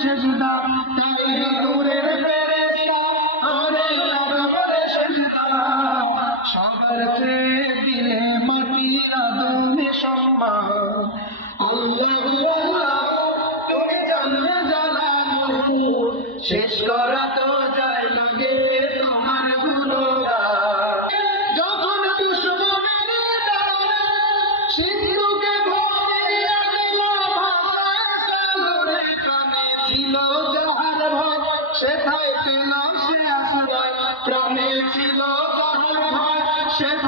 সেজদা তাই নূরের ফেরেশতা আল্লাহ বলে সেজদা সবার চেয়ে দিলে মাটির আদমে সম্মান আল্লাহু আল্লাহ তুমি জানলে জালালু শেষ করা তো যায় লাগে তোমার গুণগান যখন দুশমনের ডানা সিন্ধুকে ভরিয়ে দিল ভাষায় সালুরে কানে ছিল যাহার ভয় সেথায় পেল সে আশ্রয় প্রাণে ছিল যাহার ভয় সেথায়